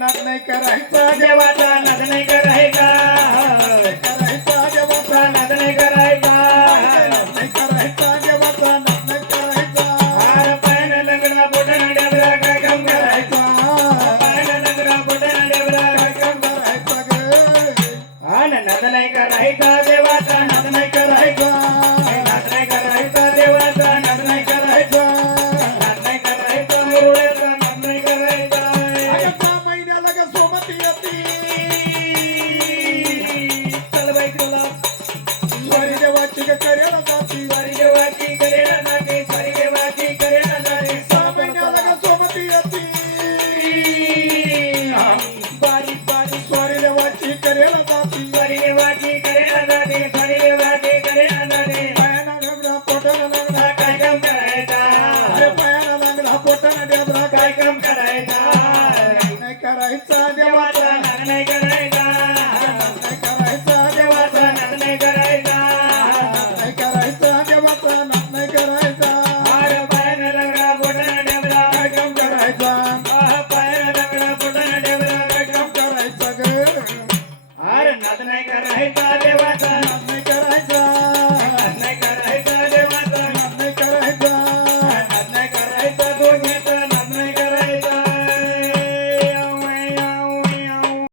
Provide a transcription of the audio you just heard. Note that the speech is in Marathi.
नाद नाही करायचा देवाचा नाद नाही करायचा करायचा देवाचा नाद नाही करायचा नाही करायचा देवाचा नाद नाही करायचा हार पायन लंगडा बोटन डेबरा काय काम करायचा पायन लंगडा बोटन डेबरा काय काम करायचं ग हा नाद नाही करायचा देवाचा नाद नाही करायचा नाद नाही करायचा देवाचा नाद नाही करायचा नाद नाही करायचा मुरळ्याचा नाद नाही करायचा आता महिन्याला ग सोमती येते चल बाई तुला स्वारी देवाची ग करेला जाती स्वारी देवाची करेला जाते स्वारी देवाची करेला जाते 6 महिन्याला ग सोमती येते बारीक बारीक स्वारी देवाची करेला जाती स्वारी देवाची करेला जाते स्वारी देवाची करेला जाते पायाला लंगडा पोटाला लंगडा काय काम करायचा अरे पायाला लंगडा पोटाला डेबरा काय काम करायचा नाही करायचा देवाचा देवाचा नाद नाही करायचा